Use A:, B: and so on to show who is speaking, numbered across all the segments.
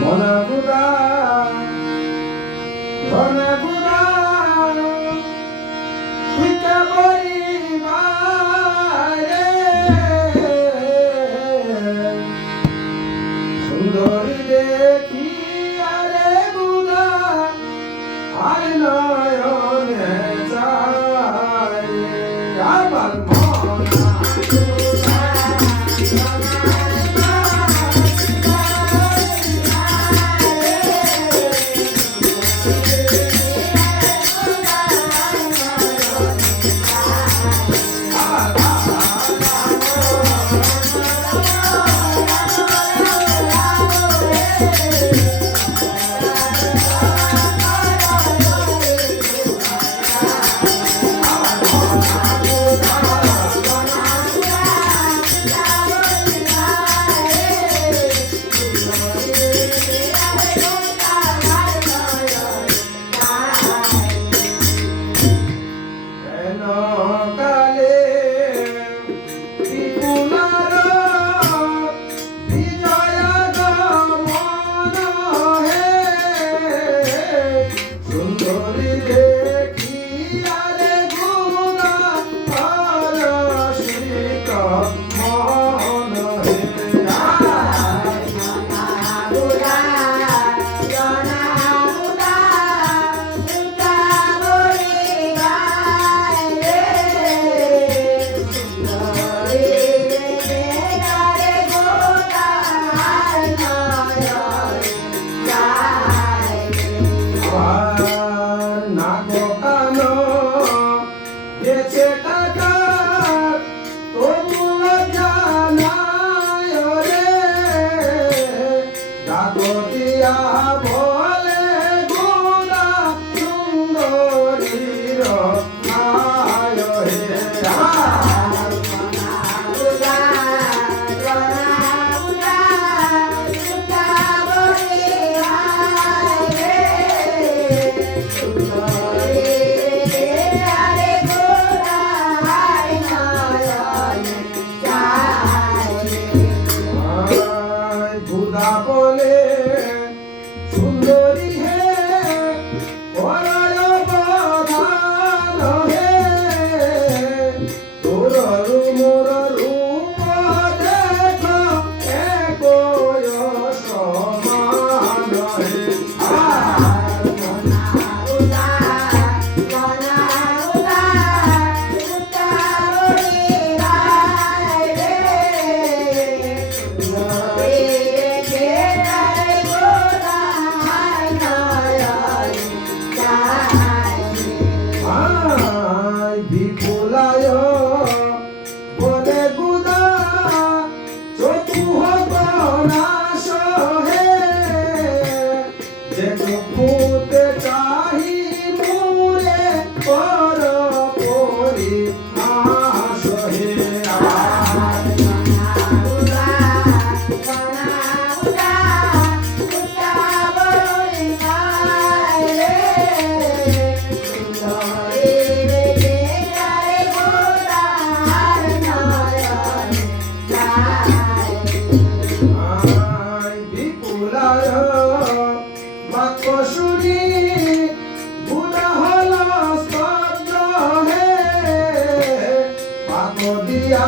A: মনগুদা মনগুদা পিতা বই মারে সুন্দরী দেখি আরে বুদা আয় নয় দিয়া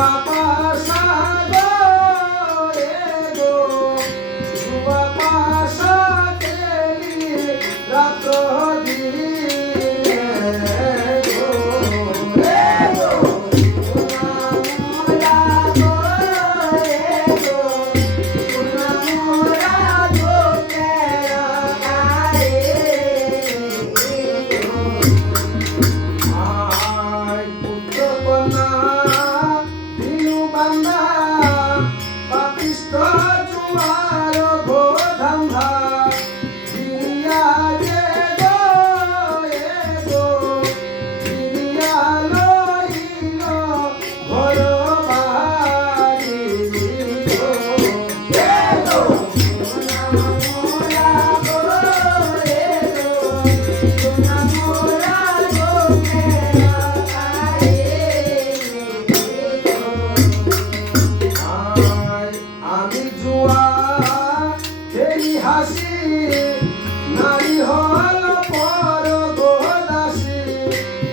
B: Bye. thank you.